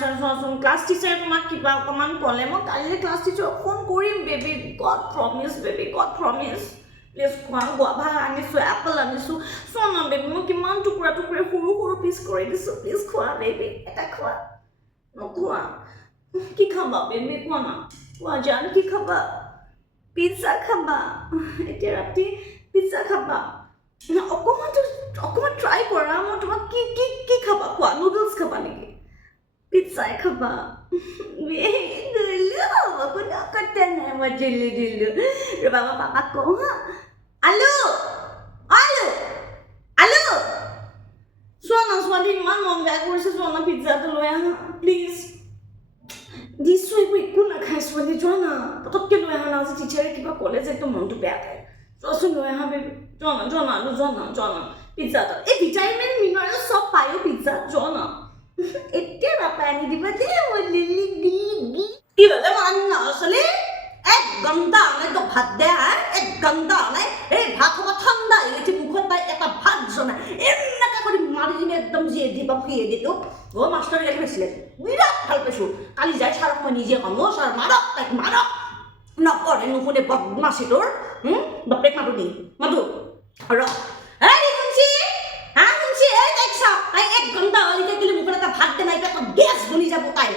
sir চোৱাচোন class টিচাৰে তোমাক কিবা অকণমান ক'লে মই কাইলৈ ক্লাছ টিচাৰক ফোন কৰিম বেবী গড প্ৰমিছ প্লিজ খোৱা গুৱাভা আনিছোঁ এপল আনিছোঁ চোৱা না বেবী মই কিমান টুকুৰা টুকুৰা সৰু সৰু পিচ কৰি দিছোঁ প্লিজ খোৱা বেবী এটা খোৱা নোখোৱা কি খাবা বেবী কোৱা না কোৱা জান কি খাবা পিজ্জা খাবা এতিয়া ৰাতি পিজ্জা খাবা অকণমান ট্ৰাই কৰা মই তোমাক কি খাবা কোৱা নুডলছ খাবা নেকি পিজ্জাই খাবা কোনো কথা নাই মই দিলোঁ ৰ'বা মই পাপাক কওঁ হা আলু চোৱা না ছোৱালী ইমান মন বেয়া কৰিছে চোৱা না পিজ্জাটো লৈ আহা প্লিজ দিছোঁ এইবোৰ একো নাখায় ছোৱালী যোৱা না পটককৈ লৈ আহা না আজি টিচাৰে কিবা ক'লে যে একদম মনটো বেয়া পায় চোৱাচোন লৈ আহা বেবী যোৱা না পিজ্জা এটা এই ভিটামিন মিনাৰেল চব পায়ো পিজ্জাত যোৱা না এতিয়া বাপাই আনি দিবা দেই মই লিলি গি কি হ'লে মান ছোৱালী 1 ঘণ্টা নাই তো ভাত দে হা 1 ঘণ্টা নাই এই ভাত হ'ব ঠাণ্ডা হৈ গৈছে মুখত পাই এটা ভাত জনাই এনেকৈ কৰি মাৰি কিনে একদম জিয়ে দিবা খুৱাই দিলোঁ মাষ্টৰে লাগি পাইছিলে বিৰাট ভাল পাইছোঁ কালি যাই ছাৰক মই নিজে ক'ম ছাৰ মাৰক তাইক মাৰক নপঢ়ে নুশুনে বদমাছিটোৰ বাপেক মাতো নি মাতো ৰ শুনছি এই তাইক চাওক তাই 1 ঘণ্টা হ'লে মুখত এটা ভাত দে নাই পেটত গেছ বনি যাব তাই